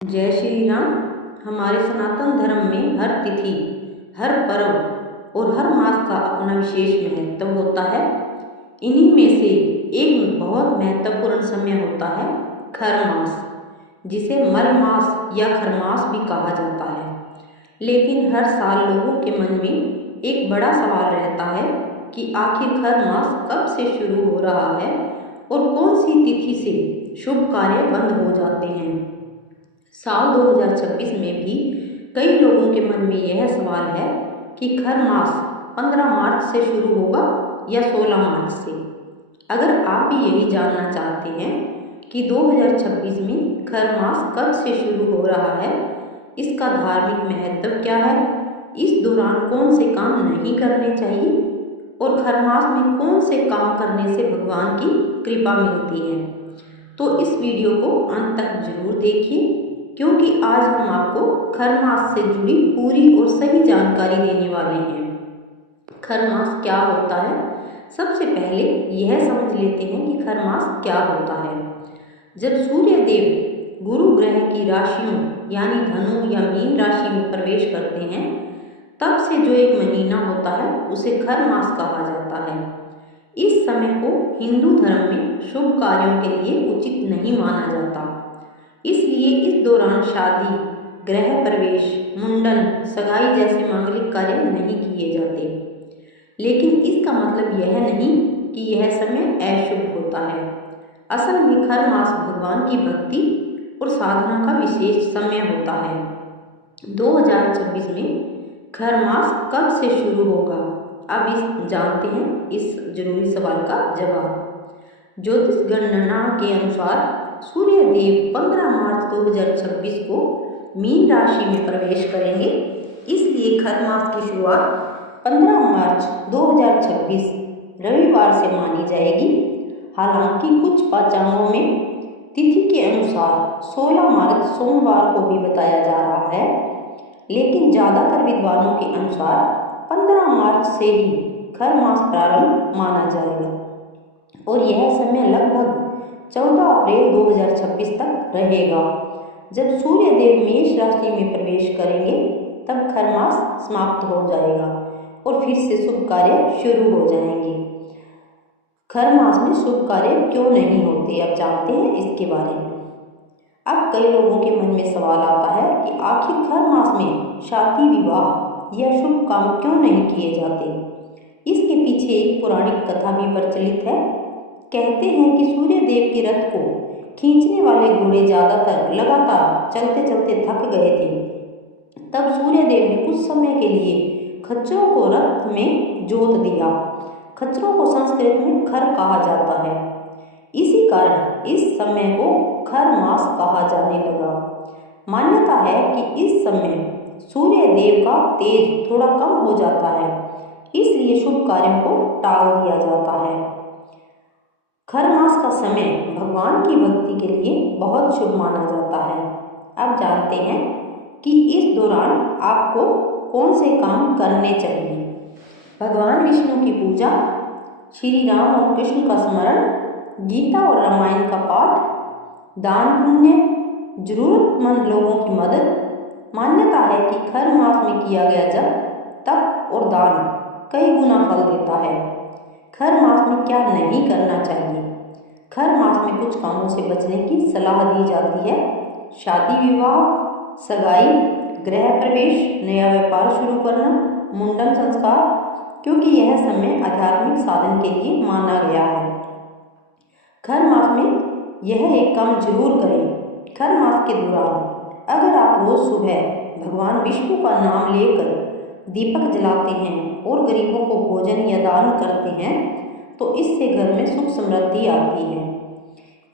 जय श्री राम। हमारे सनातन धर्म में हर तिथि, हर पर्व और हर मास का अपना विशेष महत्व होता है। इन्हीं में से एक बहुत महत्वपूर्ण समय होता है खर मास, जिसे मर मास या खरमास भी कहा जाता है। लेकिन हर साल लोगों के मन में एक बड़ा सवाल रहता है कि आखिर खर मास कब से शुरू हो रहा है और कौन सी तिथि से शुभ कार्य बंद हो जाते हैं। साल 2026 में भी कई लोगों के मन में यह सवाल है कि खर मास 15 मार्च से शुरू होगा या 16 मार्च से। अगर आप भी यही जानना चाहते हैं कि 2026 में खर मास कब से शुरू हो रहा है, इसका धार्मिक महत्व क्या है, इस दौरान कौन से काम नहीं करने चाहिए और खर मास में कौन से काम करने से भगवान की कृपा मिलती है, तो इस वीडियो को अंत तक जरूर देखिए, क्योंकि आज हम आपको खर मास से जुड़ी पूरी और सही जानकारी देने वाले हैं। खर मास क्या होता है? सबसे पहले यह समझ लेते हैं कि खर मास क्या होता है। जब सूर्य देव गुरु ग्रह की राशियों यानी धनु या मीन राशि में प्रवेश करते हैं, तब से जो एक महीना होता है उसे खर मास कहा जाता है। इस समय को हिंदू धर्म में शुभ कार्यों के लिए उचित नहीं माना जाता, इसलिए इस दौरान शादी, गृह प्रवेश, मुंडन, सगाई जैसे मांगलिक कार्य नहीं किए जाते। लेकिन इसका मतलब यह नहीं कि यह समय अशुभ होता है। असल में खर मास भगवान की भक्ति और साधना का विशेष समय होता है। 2026 में खर मास कब से शुरू होगा, अब जानते हैं इस जरूरी सवाल का जवाब। ज्योतिष गणना के अनुसार सूर्य देव 15 मार्च 2026 को मीन राशि में प्रवेश करेंगे, इसलिए खर मास की शुरुआत 15 मार्च 2026 रविवार से मानी जाएगी। हालांकि कुछ पंचांगों में तिथि के अनुसार 16 मार्च सोमवार को भी बताया जा रहा है, लेकिन ज़्यादातर विद्वानों के अनुसार 15 मार्च से ही खर मास प्रारंभ माना जाएगा और यह समय लगभग 14 अप्रैल 2026 तक रहेगा। जब सूर्य देव मेष राशि में प्रवेश करेंगे तब खर मास समाप्त हो जाएगा और फिर से शुभ कार्य शुरू हो जाएंगे। खर मास में शुभ कार्य क्यों नहीं होते, अब जानते हैं इसके बारे में। अब कई लोगों के मन में सवाल आता है कि आखिर खर मास में शादी, विवाह या शुभ काम क्यों नहीं किए जाते। इसके पीछे एक पौराणिक कथा भी प्रचलित है। कहते हैं कि सूर्य देव के रथ को खींचने वाले घोड़े ज्यादातर लगातार चलते चलते थक गए थे। तब सूर्य देव ने कुछ समय के लिए खच्चरों को रथ में जोत दिया। खच्चरों को संस्कृत में खर कहा जाता है, इसी कारण इस समय को खर मास कहा जाने लगा। मान्यता है कि इस समय सूर्य देव का तेज थोड़ा कम हो जाता है, इसलिए शुभ कार्यों को टाल दिया जाता है। खर मास का समय भगवान की भक्ति के लिए बहुत शुभ माना जाता है। अब जानते हैं कि इस दौरान आपको कौन से काम करने चाहिए। भगवान विष्णु की पूजा, श्री राम और कृष्ण का स्मरण, गीता और रामायण का पाठ, दान पुण्य, जरूरतमंद लोगों की मदद। मान्यता है कि खर मास में किया गया जप, तप और दान कई गुना फल देता है। खर मास में क्या नहीं करना चाहिए। खर मास में कुछ कामों से बचने की सलाह दी जाती है। शादी, विवाह, सगाई, गृह प्रवेश, नया व्यापार शुरू करना, मुंडन संस्कार, क्योंकि यह समय आध्यात्मिक साधन के लिए माना गया है। खर मास में यह एक काम जरूर करें। खर मास के दौरान अगर आप रोज सुबह भगवान विष्णु का नाम लेकर दीपक जलाते हैं और गरीबों को भोजन या दान करते हैं, तो इससे घर में सुख समृद्धि आती है।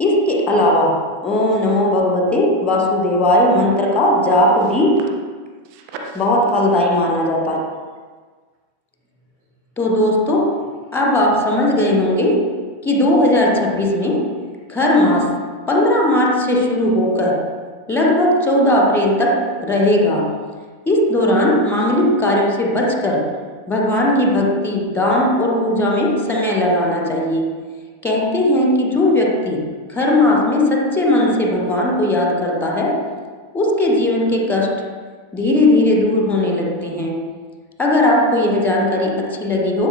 इसके अलावा ओम नमो भगवते वासुदेवाय मंत्र का जाप भी बहुत फलदायी माना जाता है। तो दोस्तों, अब आप समझ गए होंगे कि 2026 में खर मास 15 मार्च से शुरू होकर लगभग 14 अप्रैल तक रहेगा। इस दौरान मांगलिक कार्यों से बचकर भगवान की भक्ति, दान और पूजा में समय लगाना चाहिए। कहते हैं कि जो व्यक्ति खर मास में सच्चे मन से भगवान को याद करता है, जीवन के कष्ट धीरे धीरे दूर होने लगते हैं। अगर आपको यह जानकारी अच्छी लगी हो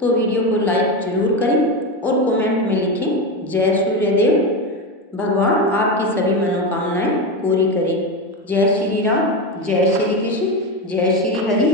तो वीडियो को लाइक जरूर करें और कमेंट में लिखें जय सूर्यदेव। भगवान आपकी सभी मनोकामनाएं पूरी करें। जय श्री राम, जय श्री कृष्ण, जय श्री हरि।